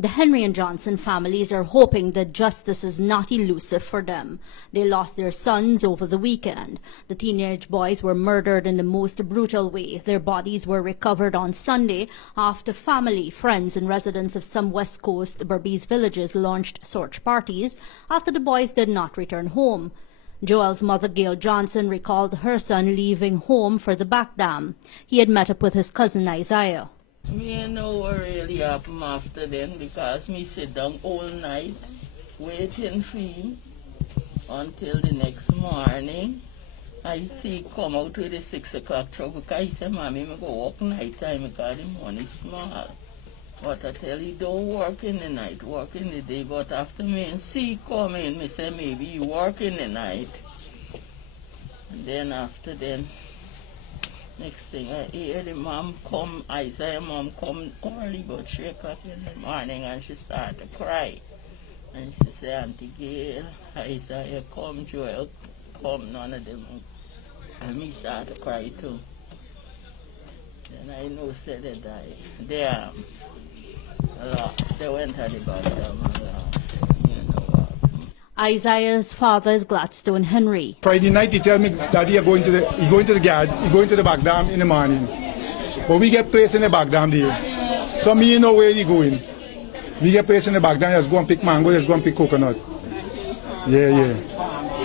The Henry and Johnson families are hoping that justice is not elusive for them. They lost their sons over the weekend. The teenage boys were murdered in the most brutal way. Their bodies were recovered on Sunday after family, friends and residents of some West Coast Berbice villages launched search parties after the boys did not return home. Joel's mother, Gail Johnson, recalled her son leaving home for the Backdam. He had met up with his cousin Isaiah. Me know what really happened after then because me sit down all night waiting for him until the next morning. I see come out with the 6 o'clock truck because he said, Mommy, I go work night time because the money small. But I tell you, don't work in the night, work in the day. But after me and see come in, me say, maybe you work in the night. And then after then, next thing I hear the mom come, Isaiah mom come early about 3 o'clock in the morning and she started to cry. And she said, Auntie Gail, Isaiah come, Joel come, none of them. And me started to cry too. Then I know said they died. They lost. They went to the Backdam and lost. You know what? Isaiah's father is Gladstone Henry. Friday night he tell me that he going to the Backdam in the morning. But we get placed in the Backdam there. So me know where he going. We get placed in the Backdam, just go and pick mango, just go and pick coconut. Yeah.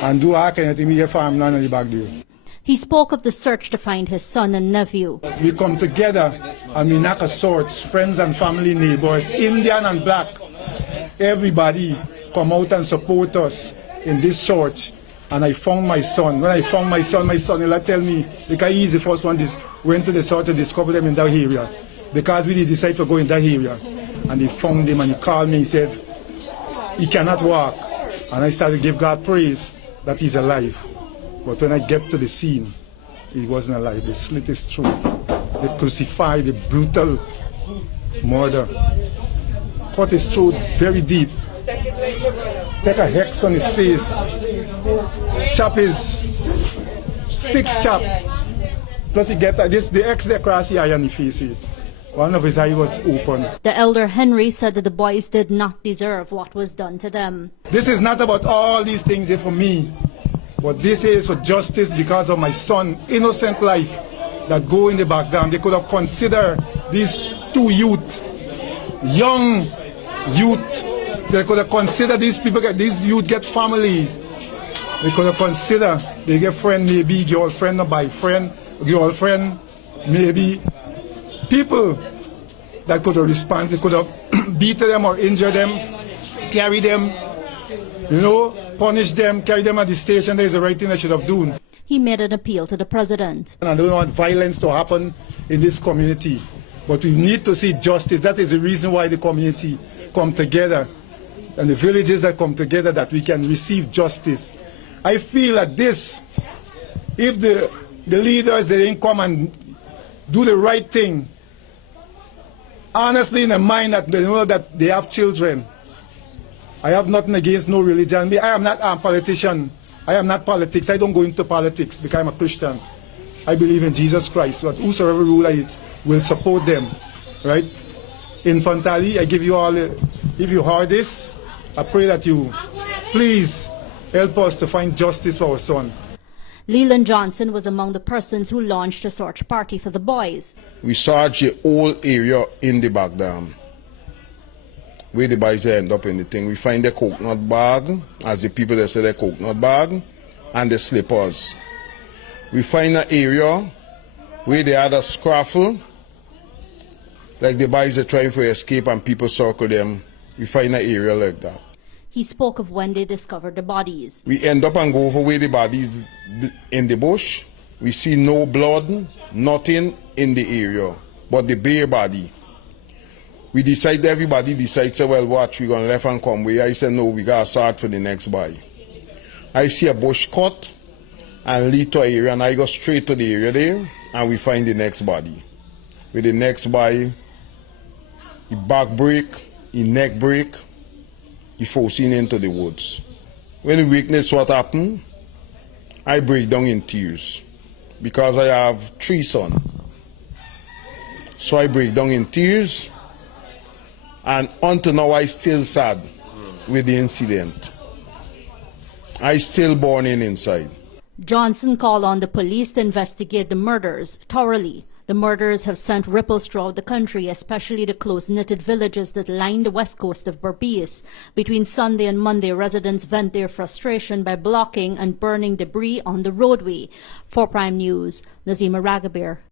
And do all kind of thing, we get farmland in the back there. He spoke of the search to find his son and nephew. We come together and we knock a search, friends and family, neighbors, Indian and black. Everybody come out and support us in this search. And I found my son. When I found my son will tell me, because he's the first one went to the search to discover them in that area. Because we decided to go in that area. And he found him and he called me, he said, he cannot walk. And I started to give God praise that he's alive. But when I get to the scene, he wasn't alive. They slit his throat. They crucified, the brutal murder. Cut his throat very deep. Take a hex on his face. Chop his 6 chop. Plus he get the X across the eye on his face. One of his eyes was open. The elder Henry said that the boys did not deserve what was done to them. This is not about all these things here for me, but this is for justice because of my son, innocent life that go in the Backdam. They could have considered these 2 youth, young youth. They could have considered these people, these youth get family. They could have considered they get friend, maybe girlfriend or boyfriend, girlfriend, maybe. People that could have responded, they could have beaten them or injured them, carry them, punish them, carry them at the station. That is the right thing they should have done. He made an appeal to the president. And I don't want violence to happen in this community, but we need to see justice. That is the reason why the community come together and the villages that come together, that we can receive justice. I feel that this, if the leaders, they didn't come and do the right thing, honestly in the mind that they know that they have children. I have nothing against no religion. I am not a politician. I am not politics. I don't go into politics because I'm a Christian. I believe in Jesus Christ. But whosoever ruler is will support them. Right? Infantally, I give you all, if you heard this, I pray that you please help us to find justice for our son. Leland Johnson was among the persons who launched a search party for the boys. We searched the whole area in the Backdam, where the boys end up in the thing. We find the coconut bag, as the people that say the coconut bag, and the slippers. We find an area where they had a scraffle, like the boys are trying to escape and people circle them. We find an area like that. He spoke of when they discovered the bodies. We end up and go over where the bodies in the bush. We see no blood, nothing in the area, but the bare body. We decide, everybody decides, say, well, watch, we're going to left and come way. I said, no, we got to start for the next body. I see a bush cut and lead to an area, and I go straight to the area there, and we find the next body. With the next body, the back break, the neck break, he forcing into the woods. When we witness what happened, I break down in tears because I have 3 sons. So I break down in tears And until now, I still sad with the incident. I still burning inside. Johnson called on the police to investigate the murders thoroughly. The murders have sent ripples throughout the country, especially the close-knitted villages that line the west coast of Berbice. Between Sunday and Monday, residents vent their frustration by blocking and burning debris on the roadway. For Prime News, Nazima Ragabir.